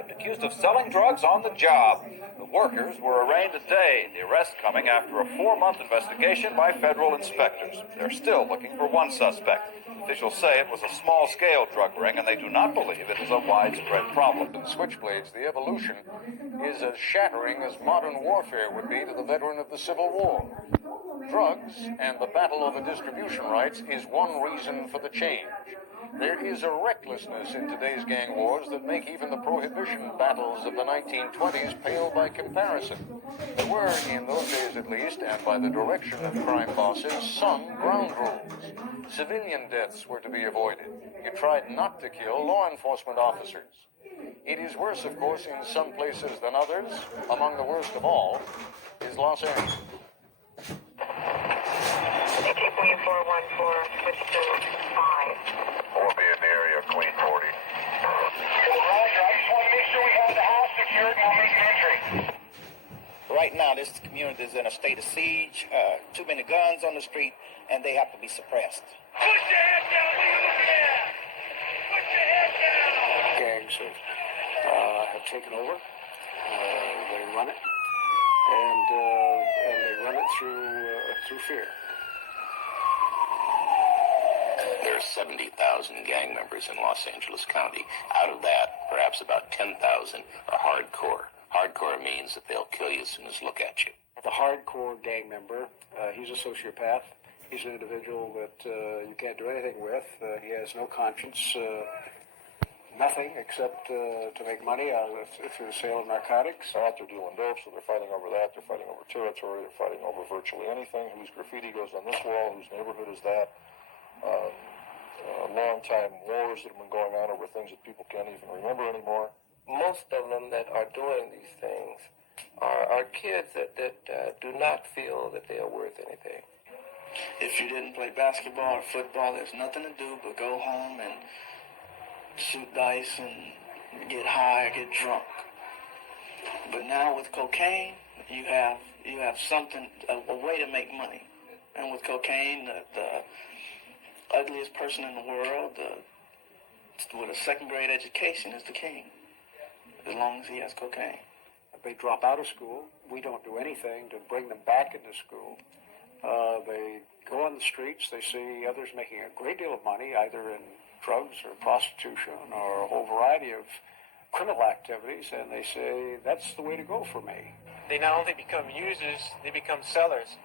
revived, accused of selling drugs on the job. The workers were arraigned today, the arrest coming after a 4-month investigation by federal inspectors. They're still looking for one suspect. Officials say it was a small-scale drug ring, and they do not believe it is a widespread problem. In Switchblades, the evolution is as shattering as modern warfare would be to the veteran of the Civil War. Drugs and the battle over distribution rights is one reason for the change. There is a recklessness in today's gang wars that make even the prohibition battles of the 1920s pale by comparison. There were, in those days at least, and by the direction of crime bosses, some ground rules. Civilian deaths were to be avoided. You tried not to kill law enforcement officers. It is worse, of course, in some places than others. Among the worst of all is Los Angeles. 414, switch to 5. We'll be in the area of Queen 40. Roger, I just want to make sure we have the house secured and we'll make an entry. Right now, this community is in a state of siege, too many guns on the street, and they have to be suppressed. Put your head down, what are you looking at? Put your head down! Gangs have taken over. They run it, and they run it through fear. There are 70,000 gang members in Los Angeles County. Out of that, perhaps about 10,000 are hardcore. Hardcore means that they'll kill you as soon as look at you. The hardcore gang member, he's a sociopath. He's an individual that you can't do anything with. He has no conscience, nothing except to make money out of through the sale of narcotics. They're out there dealing dope, so they're fighting over that. They're fighting over territory. They're fighting over virtually anything. Whose graffiti goes on this wall? Whose neighborhood is that? Long-time wars that have been going on over things that people can't even remember anymore. Most of them that are doing these things are kids that do not feel that they are worth anything. If you didn't play basketball or football, there's nothing to do but go home and shoot dice and get high or get drunk. But now with cocaine, you have something, a way to make money. And with cocaine, the ugliest person in the world, with a second-grade education, is the king, as long as he has cocaine. They drop out of school. We don't do anything to bring them back into school. They go on the streets. They see others making a great deal of money, either in drugs or prostitution or a whole variety of criminal activities, and they say, that's the way to go for me. They not only become users, they become sellers,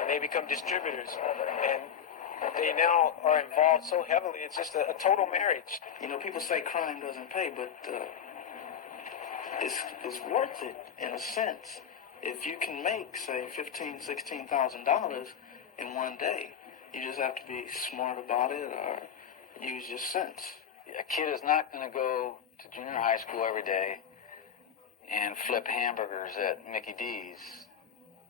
and they become distributors, and they now are involved so heavily. It's just a total marriage. You know, people say crime doesn't pay, but it's worth it in a sense. If you can make, say, $15,000, $16,000 in one day, you just have to be smart about it or use your sense. A kid is not going to go to junior high school every day and flip hamburgers at Mickey D's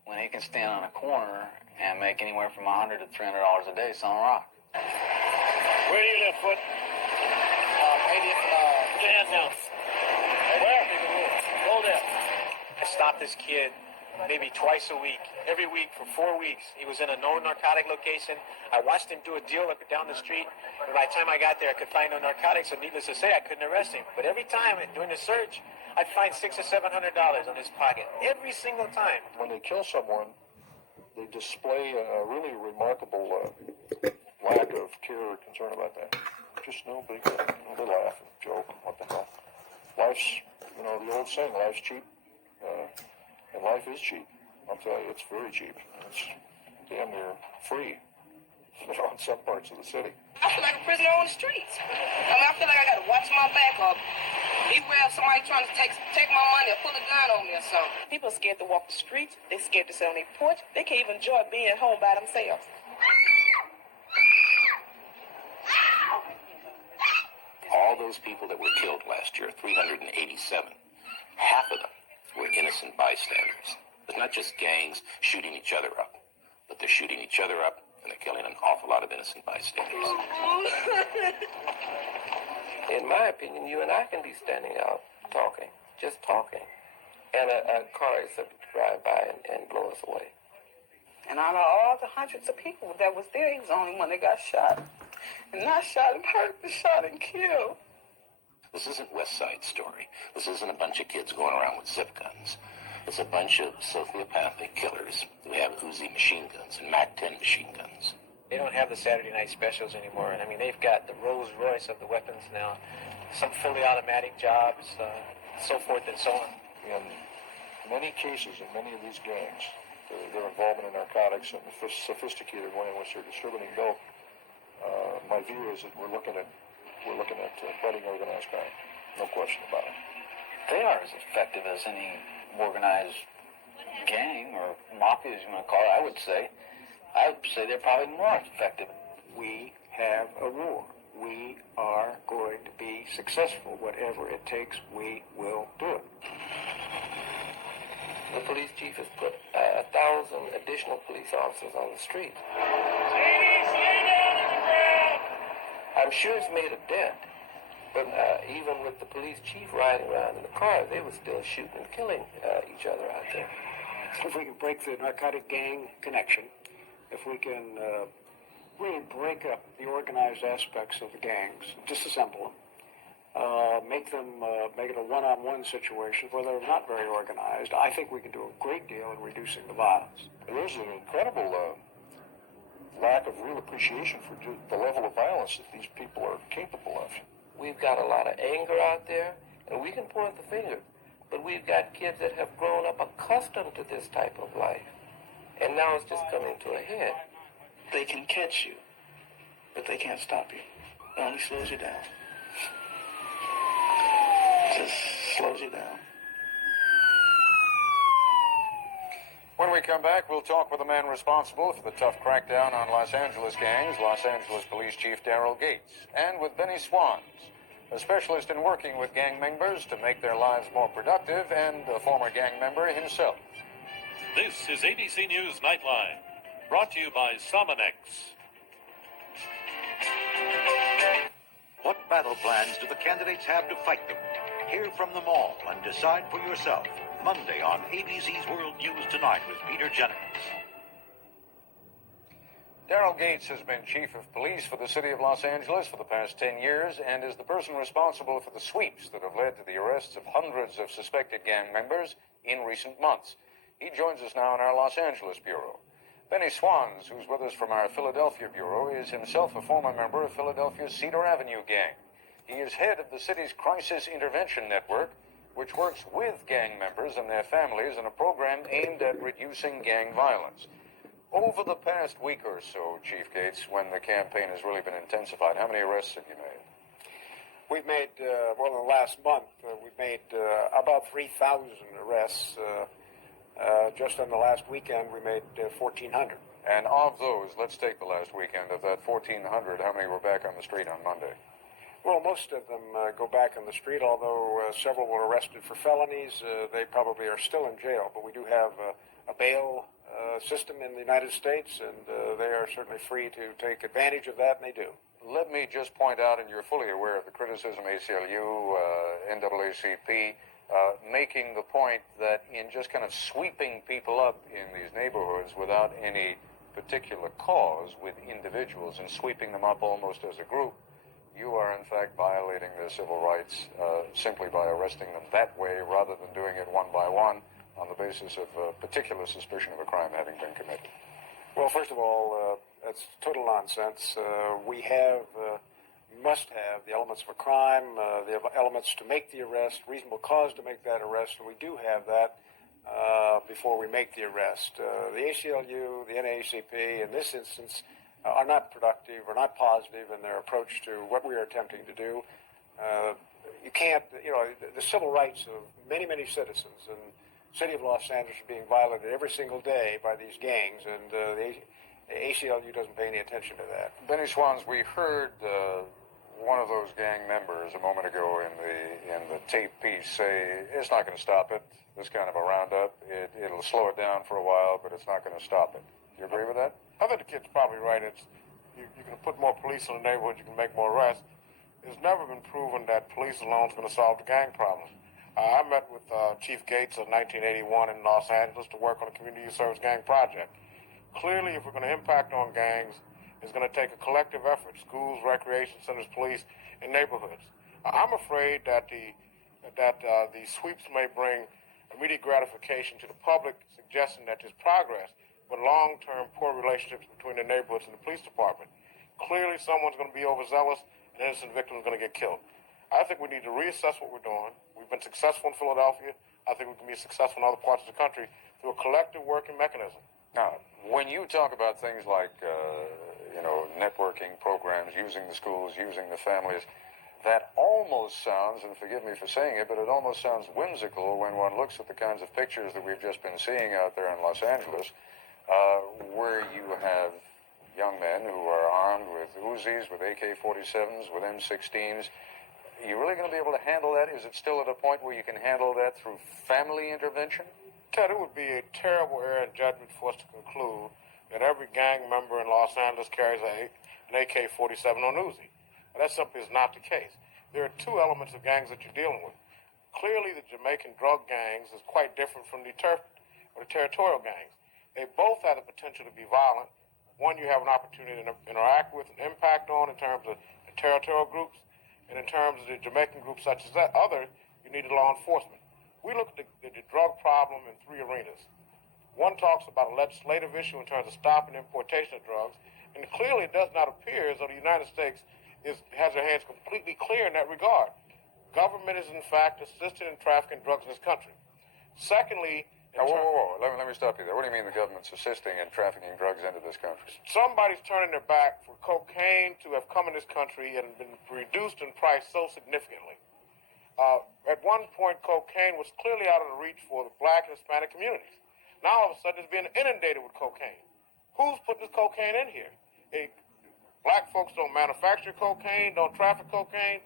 when he can stand on a corner and make anywhere from $100 to $300 a day selling rock. Where do you live, Foot? 80th, Put your hands down. Where? Hold it. I stopped this kid maybe twice a week, every week for 4 weeks. He was in a known narcotic location. I watched him do a deal up down the street. And by the time I got there, I could find no narcotics, so needless to say, I couldn't arrest him. But every time during the search, I'd find $600 or $700 on his pocket. Every single time. When they kill someone, they display a really remarkable lack of care or concern about that. Just no big deal. They laugh and joke. What the hell? Life's, the old saying, life's cheap. And life is cheap. I'll tell you, it's very cheap. It's damn near free, in some parts of the city. I feel like a prisoner on the streets. I feel like I got to watch my back or beware of somebody trying to take my money or pull a gun on me or something. People are scared to walk the streets. They're scared to sit on their porch. They can't even enjoy being at home by themselves. All those people that were killed last year, 387, half of them were innocent bystanders. It's not just gangs shooting each other up, but they're shooting each other up and they're killing an awful lot of innocent bystanders. In my opinion, you and I can be standing out talking, just talking, and a car is subject to drive by and blow us away. And out of all the hundreds of people that was there, he was the only one that got shot. And not shot and hurt, but shot and killed. This isn't West Side Story. This isn't a bunch of kids going around with zip guns. It's a bunch of sociopathic killers who have Uzi machine guns and MAC-10 machine guns. They don't have the Saturday night specials anymore. And I mean, they've got the Rolls Royce of the weapons now, some fully automatic jobs, so forth and so on. In many cases, in many of these gangs, their involvement in narcotics and the sophisticated way in which they're distributing dope, my view is that we're looking at budding organized crime. No question about it. They are as effective as any organized gang or mafia, as you want to call it. I would say they're probably more effective. We have a war. We are going to be successful. Whatever it takes, we will do it. The police chief has put 1,000 additional police officers on the street. I'm sure it's made a dent, but even with the police chief riding around in the car, they were still shooting and killing each other out there. If we can break the narcotic gang connection, if we can really break up the organized aspects of the gangs, disassemble them, make it a one-on-one situation where they're not very organized, I think we can do a great deal in reducing the violence. There's an incredible lack of real appreciation for the level of violence that these people are capable of. We've got a lot of anger out there, and we can point the finger, but we've got kids that have grown up accustomed to this type of life, and now it's just coming to a head. They can catch you, but they can't stop you. It only slows you down. Just slows you down. When we come back, we'll talk with the man responsible for the tough crackdown on Los Angeles gangs, Los Angeles Police Chief Daryl Gates, and with Benny Swans, a specialist in working with gang members to make their lives more productive, and a former gang member himself. This is ABC News Nightline, brought to you by Sominex. What battle plans do the candidates have to fight them? Hear from them all and decide for yourself. Monday on ABC's World News Tonight with Peter Jennings. Daryl Gates has been chief of police for the city of Los Angeles for the past 10 years and is the person responsible for the sweeps that have led to the arrests of hundreds of suspected gang members in recent months. He joins us now in our Los Angeles bureau. Benny Swans, who's with us from our Philadelphia bureau, is himself a former member of Philadelphia's Cedar Avenue gang. He is head of the city's Crisis Intervention Network, which works with gang members and their families in a program aimed at reducing gang violence. Over the past week or so, Chief Gates, when the campaign has really been intensified, how many arrests have you made? We've made, in the last month, we've made about 3,000 arrests. Just on the last weekend, we made 1,400. And of those, let's take the last weekend, of that 1,400, how many were back on the street on Monday? Well, most of them go back on the street, although several were arrested for felonies. They probably are still in jail, but we do have a bail system in the United States, and they are certainly free to take advantage of that, and they do. Let me just point out, and you're fully aware of the criticism, ACLU, NAACP, making the point that in just kind of sweeping people up in these neighborhoods without any particular cause with individuals and sweeping them up almost as a group, you are in fact violating their civil rights simply by arresting them that way rather than doing it one by one on the basis of particular suspicion of a crime having been committed. Well, first of all, that's total nonsense. We must have the elements of a crime, the elements to make the arrest, reasonable cause to make that arrest, and we do have that before we make the arrest. The ACLU, the NAACP, in this instance, are not productive or not positive in their approach to what we are attempting to do. You can't, the civil rights of many, many citizens in the city of Los Angeles are being violated every single day by these gangs, and the ACLU doesn't pay any attention to that. Benny Swans, we heard one of those gang members a moment ago in the tape piece say, it's not going to stop it, this kind of a roundup. It'll slow it down for a while, but it's not going to stop it. Do you agree with that? I think the kid's probably right. You can put more police in the neighborhood, you can make more arrests. It's never been proven that police alone is going to solve the gang problem. I met with Chief Gates in 1981 in Los Angeles to work on a community service gang project. Clearly, if we're going to impact on gangs, it's going to take a collective effort, schools, recreation centers, police, and neighborhoods. I'm afraid that the sweeps may bring immediate gratification to the public, suggesting that there's progress, but long-term poor relationships between the neighborhoods and the police department. Clearly, someone's going to be overzealous, and an innocent victim is going to get killed. I think we need to reassess what we're doing. We've been successful in Philadelphia. I think we can be successful in other parts of the country through a collective working mechanism. Now, when you talk about things like, networking programs, using the schools, using the families, that almost sounds, and forgive me for saying it, but it almost sounds whimsical when one looks at the kinds of pictures that we've just been seeing out there in Los Angeles, where you have young men who are armed with Uzis, with AK-47s, with M16s. Are you really going to be able to handle that? Is it still at a point where you can handle that through family intervention? Ted, it would be a terrible error in judgment for us to conclude that every gang member in Los Angeles carries an AK-47 or an Uzi. That simply is not the case. There are two elements of gangs that you're dealing with. Clearly, the Jamaican drug gangs is quite different from the territorial gangs. They both have the potential to be violent. One, you have an opportunity to interact with and impact on in terms of the territorial groups, and in terms of the Jamaican groups such as that other, you need law enforcement. We look at the drug problem in three arenas. One talks about a legislative issue in terms of stopping importation of drugs, and clearly it does not appear as though the United States has their hands completely clear in that regard. Government is, in fact, assisting in trafficking drugs in this country. Secondly... Whoa. Let me stop you there. What do you mean the government's assisting in trafficking drugs into this country? Somebody's turning their back for cocaine to have come in this country and been reduced in price so significantly. At one point, cocaine was clearly out of the reach for the black and Hispanic communities. Now, all of a sudden, it's being inundated with cocaine. Who's putting this cocaine in here? Black folks don't manufacture cocaine, don't traffic cocaine.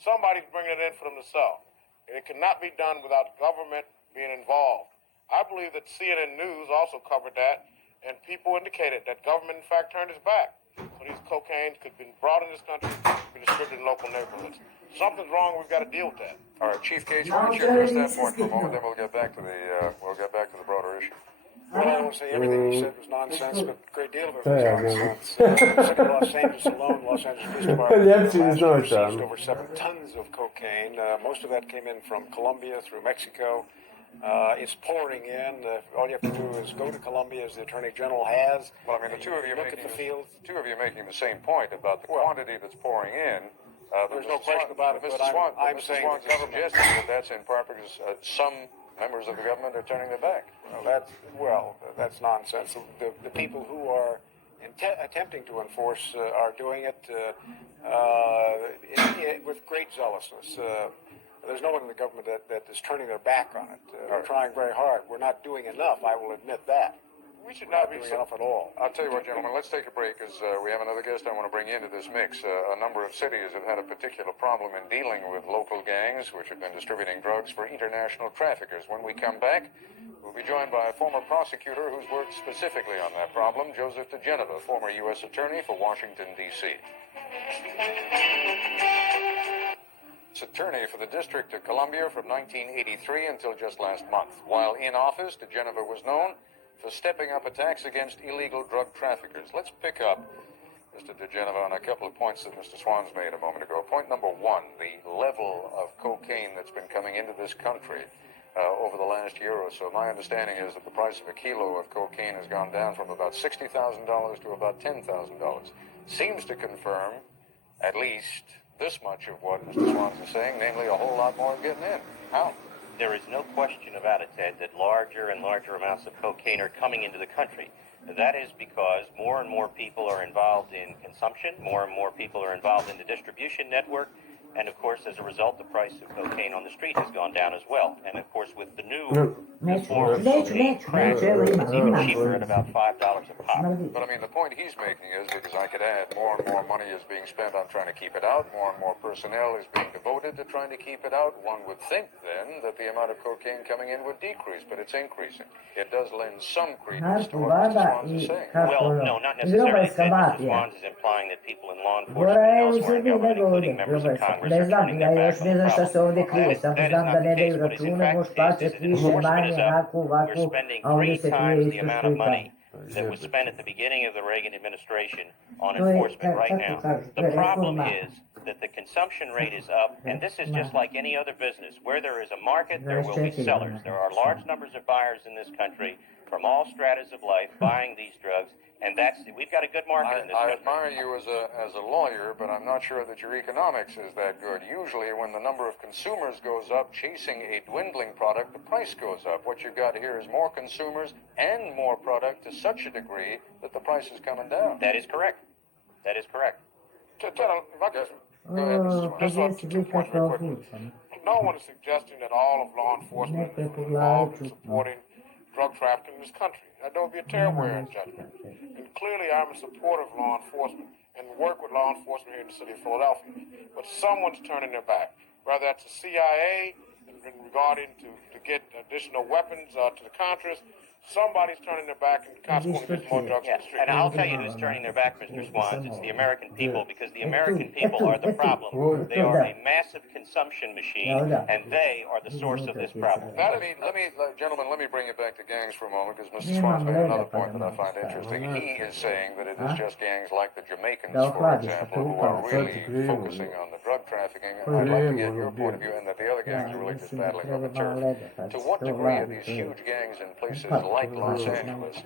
Somebody's bringing it in for them to sell. And it cannot be done without government being involved. I believe that CNN News also covered that, and people indicated that government, in fact, turned its back. So these cocaines could be brought in this country and be distributed in local neighborhoods. Something's wrong. We've got to deal with that. All right, Chief Gates, why don't you address that point for a moment, then we'll get back to the broader issue. Well, I won't say everything he said was nonsense, but a great deal of it was nonsense. The city of Los Angeles alone, Los Angeles Police Department seized over 7 tons of cocaine. Most of that came in from Colombia through Mexico. It's pouring in. All you have to do is go to Colombia, as the Attorney General has. Well, I mean, the two of you look at the field. Two of you making the same point about the quantity that's pouring in. There's no question about it, but I'm saying the government is suggesting that that's in part because some members of the government are turning their back. That's nonsense. The people who are attempting to enforce are doing it with great zealousness. There's no one in the government that is turning their back on it. We're trying very hard. We're not doing enough, I will admit that. We should not be doing enough at all. I'll tell you what, gentlemen, let's take a break because we have another guest I want to bring into this mix. A number of cities have had a particular problem in dealing with local gangs which have been distributing drugs for international traffickers. When we come back, we'll be joined by a former prosecutor who's worked specifically on that problem, Joseph DeGeneva, former U.S. Attorney for Washington, D.C. Attorney for the District of Columbia from 1983 until just last month. While in office, DeGeneva was known for stepping up attacks against illegal drug traffickers. Let's pick up, Mr. DeGeneva, on a couple of points that Mr. Swans made a moment ago. Point number one, the level of cocaine that's been coming into this country over the last year or so. My understanding is that the price of a kilo of cocaine has gone down from about $60,000 to about $10,000. Seems to confirm at least this much of what Mr. Swans is saying, namely a whole lot more getting in. How? There is no question about it, Ted, that larger and larger amounts of cocaine are coming into the country. That is because more and more people are involved in consumption, more and more people are involved in the distribution network, and of course, as a result, the price of cocaine on the street has gone down as well. And of course, with the new form of cocaine, crack, it's even cheaper at about $5 a pop. But I mean, the point he's making is, because I could add, more and more money is being spent on trying to keep it out, more and more personnel is being devoted to trying to keep it out. One would think then that the amount of cocaine coming in would decrease, but it's increasing. It does lend some credence to what Mr. Swans is saying. Well, no, not necessarily. Mr. Swans is implying that people in law enforcement and elsewhere in government, including members of Congress, are turning their back on the problem. That is not the case. What is in fact the case is that enforcement is up. We're spending 3 times the amount of money that was spent at the beginning of the Reagan administration on enforcement right now. The problem is that the consumption rate is up, and this is just like any other business. Where there is a market, there will be sellers. There are large numbers of buyers in this country from all stratas of life buying these drugs, and we've got a good market in this I country. admire you as a lawyer, but I'm not sure that your economics is that good. Usually when the number of consumers goes up chasing a dwindling product, the price goes up. What you've got here is more consumers and more product to such a degree that the price is coming down. That is correct. That is correct. Go ahead, Mr. Just on 2 points real quick. No one is suggesting that all of law enforcement is involved in supporting drug trafficking in this country. That would be a terrible error in judgment. And clearly I'm a supporter of law enforcement and work with law enforcement here in the city of Philadelphia. But someone's turning their back. Whether that's the CIA regarding to get additional weapons to the Contras, somebody's turning their back and consequently there's more drugs in the street. And I'll tell you who's turning their back, Mr. Swans. It's the American people, because the American people are the problem. They are a massive consumption machine, and they are the source of this problem. Gentlemen, let me bring it back to gangs for a moment, because Mr. Swans made another point that I find interesting. He is saying that it is just gangs like the Jamaicans, for example, who are really focusing on the drug trafficking. I'd like to get your point of view, and that the other gangs are really just battling over turf. To what degree are these huge gangs in places like Los Angeles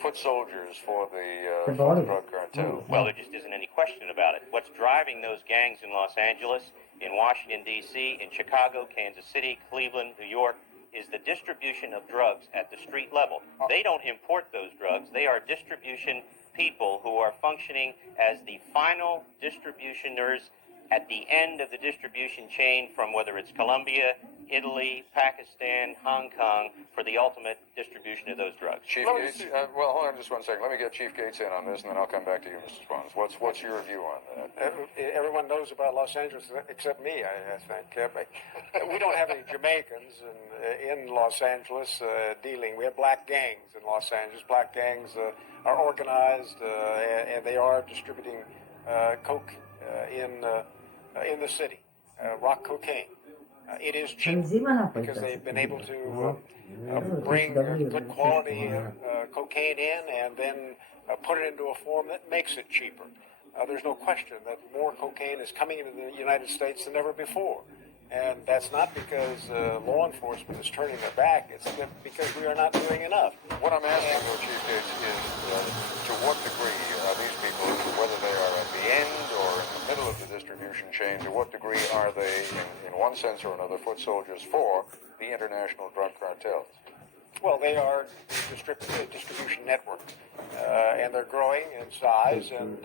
foot soldiers for the drug cartel? Well, there just isn't any question about it. What's driving those gangs in Los Angeles, in Washington, D.C., in Chicago, Kansas City, Cleveland, New York, is the distribution of drugs at the street level. They don't import those drugs. They are distribution people who are functioning as the final distributioners at the end of the distribution chain, from whether it's Colombia, Italy, Pakistan, Hong Kong, for the ultimate distribution of those drugs. Chief Gates, well, hold on just 1 second. Let me get Chief Gates in on this, and then I'll come back to you, Mr. Swans. What's your view on that? Everyone knows about Los Angeles except me, I think. We don't have any Jamaicans in Los Angeles dealing. We have black gangs in Los Angeles. Black gangs are organized, and they are distributing coke in the city, rock cocaine. It is cheap because they've been able to bring good quality cocaine in and then put it into a form that makes it cheaper. There's no question that more cocaine is coming into the United States than ever before. And that's not because law enforcement is turning their back. It's because we are not doing enough. What I'm asking, though, Chief Gates, is to what degree are these people, whether they are at the end or in the middle of the distribution chain, to what degree are they, in one sense or another, foot soldiers for the international drug cartels? Well, they are the distribution network, and they're growing in size, and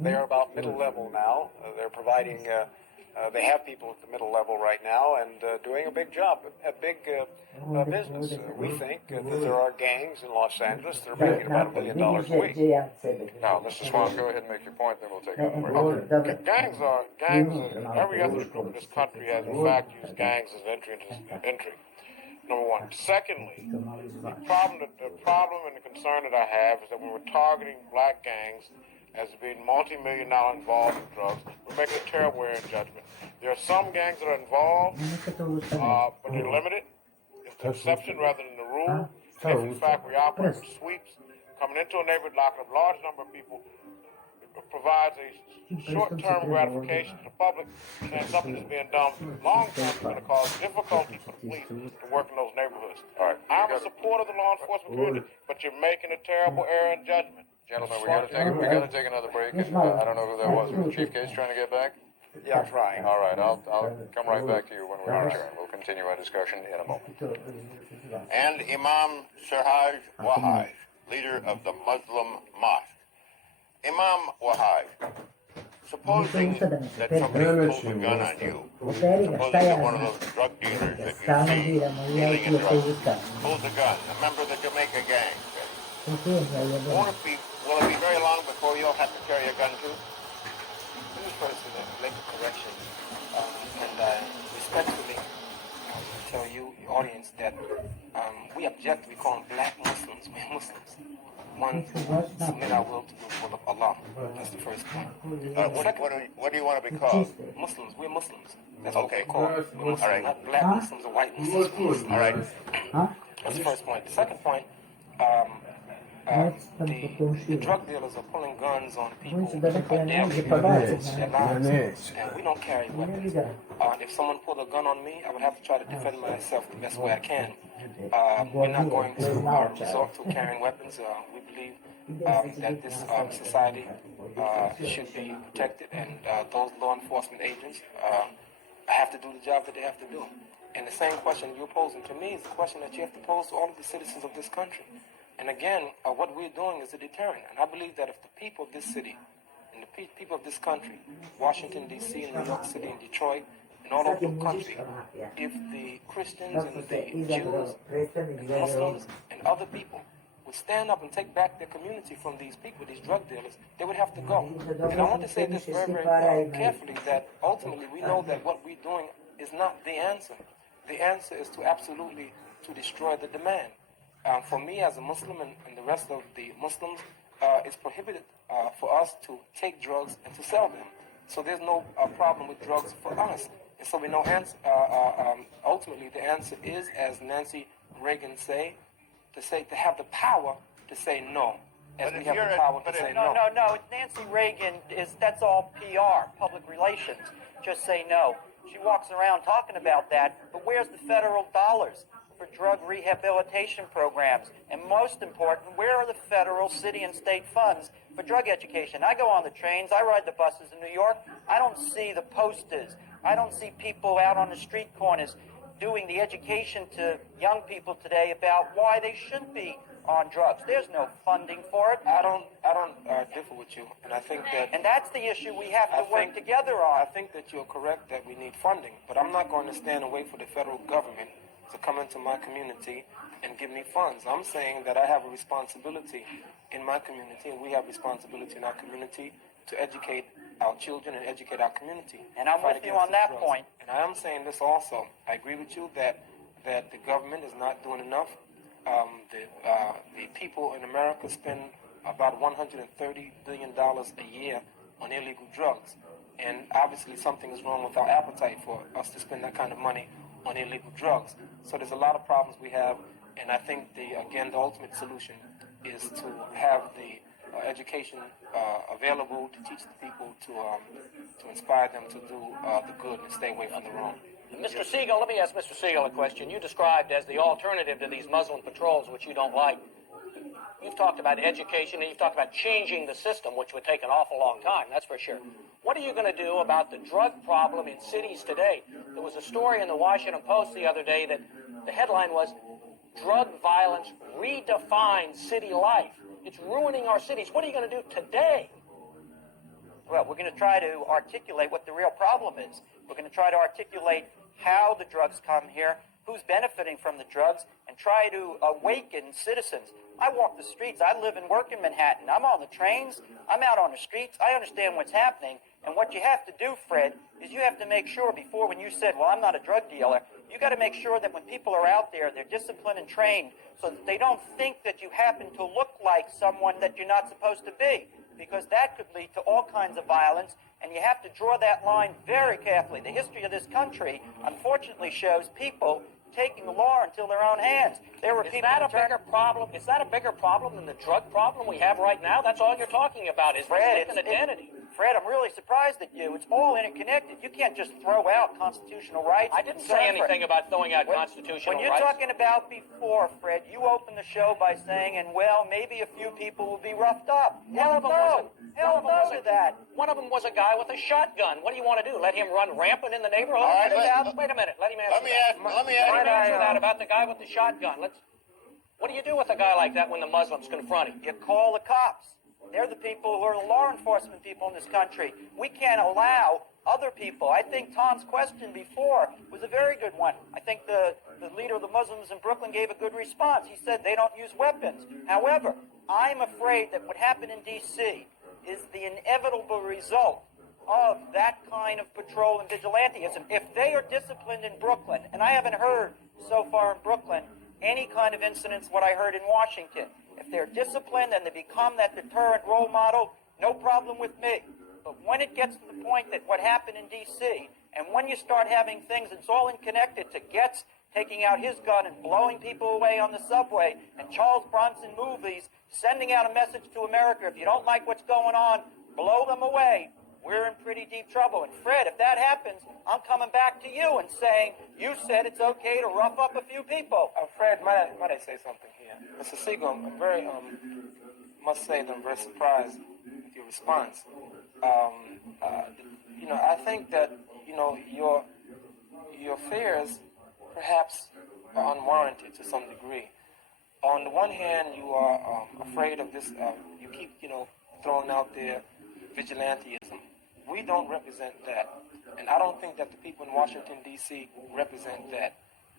they are about middle level now. They're providing... they have people at the middle level right now and doing a big job, a big business. We think that there are gangs in Los Angeles that are making about $1 billion a week. Now, Mr. Swan, go ahead and make your point, then we'll take another break. Gangs, every ethnic group in this country has in fact used gangs as an entry. Number one. Secondly, the problem and the concern that I have is that when we're targeting black gangs as being multi-million-dollar involved in drugs, we're making a terrible error in judgment. There are some gangs that are involved, but they're limited. It's the exception rather than the rule. If, in fact, we operate with sweeps, coming into a neighborhood, locking up a large number of people, it provides a short-term gratification to the public, and something is being done long-term is going to cause difficulty for the police to work in those neighborhoods. All right. I'm a supporter of the law enforcement community, but you're making a terrible error in judgment. Gentlemen, we got to take another break, and I don't know who that was. Chief Gates trying to get back? Yeah, I'm trying. All right, I'll come right back to you when we return. We'll continue our discussion in a moment. And Imam Serhaj Wahaj, leader of the Muslim Mosque. Imam Wahaj, supposing that somebody pulls a gun on you, supposing that one of those drug dealers that you see dealing in drugs pulls a gun, a member of the Jamaica gang, will it be very long before you'll have to carry a gun too? Let me first make a correction and respectfully tell you, the audience, that we object to be called black Muslims. We're Muslims. One who submit our will to the will of Allah. That's the first point. What do you want to be called? Muslims. We're Muslims. That's what okay. we're called. We're Muslims, all right. Not black Muslims or white Muslims. All right. That's the first point. The second point, the drug dealers are pulling guns on people daily. Their lives, and we don't carry weapons. If someone pulled a gun on me, I would have to try to defend myself the best way I can. We're not going to resort to carrying weapons. We believe that this society should be protected, and those law enforcement agents have to do the job that they have to do. And the same question you're posing to me is the question that you have to pose to all of the citizens of this country. And again, what we're doing is a deterrent. And I believe that if the people of this city and the people of this country, Washington, D.C., and New York City, and Detroit, and all over the country, if the Christians and the Jews and the Muslims and other people would stand up and take back their community from these people, these drug dealers, they would have to go. And I want to say this very, very carefully, that ultimately we know that what we're doing is not the answer. The answer is to absolutely to destroy the demand. For me as a Muslim and the rest of the Muslims, it's prohibited for us to take drugs and to sell them. So there's no problem with drugs for us. And so we know ultimately the answer is, as Nancy Reagan to have the power to say no. As we have the power to say no. No. Nancy Reagan that's all PR, public relations. Just say no. She walks around talking about that, but where's the federal dollars for drug rehabilitation programs? And most important, where are the federal, city, and state funds for drug education? I go on the trains, I ride the buses in New York, I don't see the posters. I don't see people out on the street corners doing the education to young people today about why they shouldn't be on drugs. There's no funding for it. I don't differ with you, and I think that... And that's the issue we have to work together on. I think that you're correct that we need funding, but I'm not going to stand and wait for the federal government to come into my community and give me funds. I'm saying that I have a responsibility in my community, and we have responsibility in our community to educate our children and educate our community. And I'm with you on that point. And I am saying this also. I agree with you that the government is not doing enough. The people in America spend about $130 billion a year on illegal drugs. And obviously something is wrong with our appetite for us to spend that kind of money on illegal drugs. So there's a lot of problems we have, and I think the ultimate solution is to have the education available to teach the people to inspire them to do the good and stay away from the wrong. Mr. Siegel, let me ask Mr. Siegel a question. You described as the alternative to these Muslim patrols, which you don't like. You've talked about education, and you've talked about changing the system, which would take an awful long time, that's for sure. What are you going to do about the drug problem in cities today? There was a story in the Washington Post the other day that the headline was, "Drug violence redefines city life." It's ruining our cities. What are you going to do today? Well, we're going to try to articulate what the real problem is. We're going to try to articulate how the drugs come here, who's benefiting from the drugs, and try to awaken citizens. I walk the streets. I live and work in Manhattan. I'm on the trains. I'm out on the streets. I understand what's happening. And what you have to do, Fred, is you have to make sure before, when you said, well, I'm not a drug dealer, you got to make sure that when people are out there, they're disciplined and trained so that they don't think that you happen to look like someone that you're not supposed to be, because that could lead to all kinds of violence, and you have to draw that line very carefully. The history of this country, unfortunately, shows people taking the law into their own hands. There were people. Is that a bigger problem? Is that a bigger problem than the drug problem we have right now? That's all you're talking about is mistaken identity. Fred, I'm really surprised at you. It's all interconnected. You can't just throw out constitutional rights. I didn't say anything about throwing out constitutional rights. When you're talking about before, Fred, you opened the show by saying, and well, maybe a few people will be roughed up. Hell no to that. One of them was a guy with a shotgun. What do you want to do? Let him run rampant in the neighborhood? All right, wait a minute. Let him answer that about the guy with the shotgun. What do you do with a guy like that when the Muslims confront him? You call the cops. They're the people who are the law enforcement people in this country. We can't allow other people. I think Tom's question before was a very good one. I think the leader of the Muslims in Brooklyn gave a good response. He said they don't use weapons. However, I'm afraid that what happened in D.C. is the inevitable result of that kind of patrol and vigilantism. If they are disciplined in Brooklyn, and I haven't heard so far in Brooklyn any kind of incidents what I heard in Washington. If they're disciplined and they become that deterrent role model, no problem with me. But when it gets to the point that what happened in D.C., and when you start having things, it's all connected to gets taking out his gun and blowing people away on the subway, and Charles Bronson movies, sending out a message to America, if you don't like what's going on, blow them away, we're in pretty deep trouble. And Fred, if that happens, I'm coming back to you and saying, you said it's okay to rough up a few people. Fred, might I say something here? Mr. Siegel, I'm very, must say that I'm very surprised with your response. I think that, your fears perhaps are unwarranted to some degree. On the one hand, you are afraid of this, you keep, throwing out there vigilantism. We don't represent that. And I don't think that the people in Washington, D.C. represent that.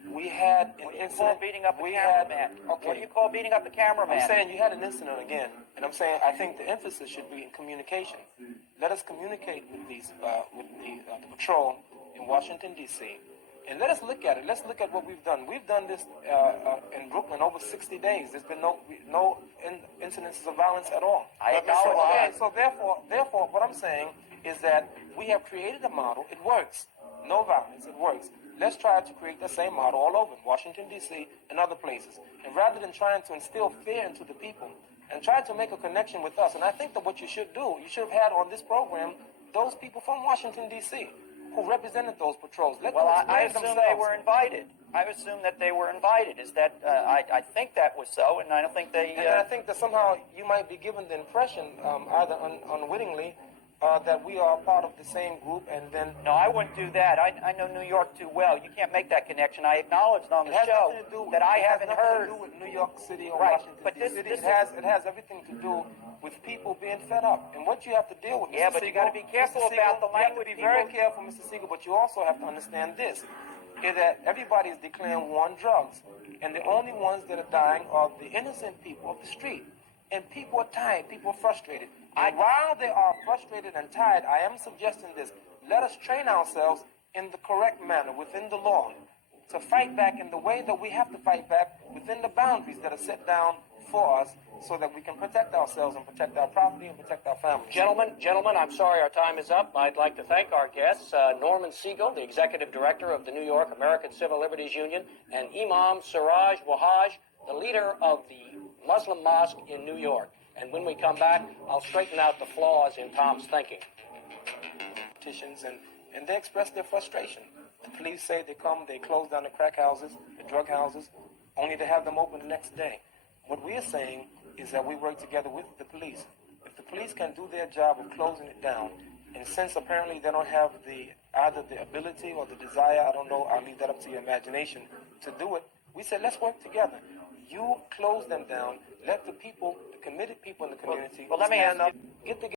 We had an incident. Beating up a cameraman? Okay. What do you call beating up a cameraman? I'm saying you had an incident again, and I'm saying I think the emphasis should be in communication. Let us communicate with the patrol in Washington, D.C., and let us look at it. Let's look at what we've done. We've done this in Brooklyn over 60 days. There's been no incidences of violence at all. So therefore, what I'm saying is that we have created a model. It works. No violence. It works. Let's try to create the same model all over Washington, D.C. and other places. And rather than trying to instill fear into the people and try to make a connection with us, and I think that what you should do, you should have had on this program those people from Washington, D.C. who represented those patrols. I assume they were invited. I assume that they were invited. Is that, I think that was so, and I don't think they... And I think that somehow you might be given the impression, either unwittingly, that we are part of the same group, and then... No, I wouldn't do that. I know New York too well. You can't make that connection. I acknowledged on the show that I haven't heard... It has nothing to do with New York City or Washington, D.C. It has everything to do with people being fed up. And what you have to deal with, Mr. Yeah, but you got to be careful about the language. You have to be very careful, Mr. Siegel, but you also have to understand this, is that everybody is declaring war on drugs, and the only ones that are dying are the innocent people of the street. And people are tired, people are frustrated. And while they are frustrated and tired, I am suggesting this. Let us train ourselves in the correct manner, within the law, to fight back in the way that we have to fight back within the boundaries that are set down for us, so that we can protect ourselves and protect our property and protect our families. Gentlemen, I'm sorry our time is up. I'd like to thank our guests, Norman Siegel, the Executive Director of the New York American Civil Liberties Union, and Imam Siraj Wahaj, the leader of the Muslim Mosque in New York. And when we come back, I'll straighten out the flaws in Tom's thinking. And they express their frustration. The police say they close down the crack houses, the drug houses, only to have them open the next day. What we are saying is that we work together with the police. If the police can do their job of closing it down, and since apparently they don't have either the ability or the desire, I don't know, I'll leave that up to your imagination, to do it, we said let's work together. You close them down, let the people, the committed people in the community, stand up, get together.